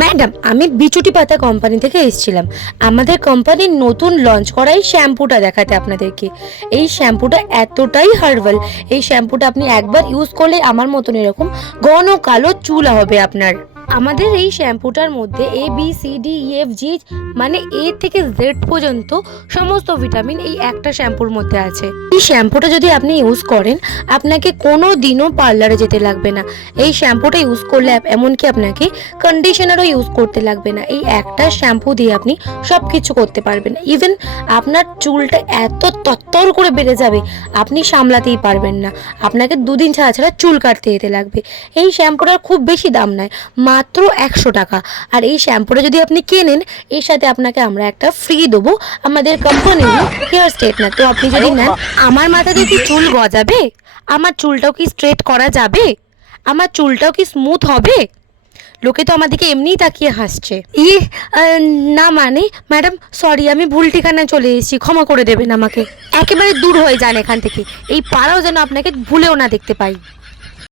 Madam, আমি বিচুটি পাতা company থেকে এসেছিলাম আমাদের কোম্পানির নতুন লঞ্চ করা এই শ্যাম্পুটা দেখাতে আপনাদেরকে। এই শ্যাম্পুটা এতটাই হার্বাল, এই শ্যাম্পুটা আপনি একবার ইউজ করলে আমার মতন এরকম ঘন কালো চুল হবে আপনার। আমাদের এই শ্যাম্পুটার মধ্যে ABCDEFG মানে A থেকে Z পর্যন্ত সমস্ত ভিটামিন এই একটা শ্যাম্পুর মধ্যে আছে। এই শ্যাম্পুটা যদি আপনি ইউজ করেন আপনাকে কোনো দিনও পার্লারে যেতে লাগবে না। এই শ্যাম্পুটা ইউজ করলে এমনকি আপনাকে কন্ডিশনারও ইউজ করতে লাগবে না। এই একটা শ্যাম্পু দিয়ে আপনি সব কিছু করতে পারবেন। ইভেন আপনার চুলটা এত তত্তর করে বেড়ে যাবে আপনি সামলাতেই পারবেন না, আপনাকে দুদিন ছাড়া ছাড়া চুল কাটতে যেতে লাগবে। এই শ্যাম্পুটার খুব বেশি দাম নয়, মাত্র 100 টাকা। আর এই শ্যাম্পুটা যদি আপনি কেনেন এর সাথে আপনাকে আমরা একটা ফ্রি দেবো, আমাদের কোম্পানির হেয়ার স্ট্রেটনার। তো আপনি যদি নেন, আমার মাথাতে কি চুল গজাবে? আমার চুলটাও কি স্ট্রেট করা যাবে? আমার চুলটাও কি স্মুথ হবে? লোকে তো আমাদেরকে এমনিই তাকিয়ে হাসছে। না মানে ম্যাডাম, সরি, আমি ভুল ঠিকানায় চলে এসেছি, ক্ষমা করে দেবেন আমাকে। একেবারে দূর হয়ে যান এখান থেকে, এই পাড়াও যেন আপনাকে ভুলেও না দেখতে পাই।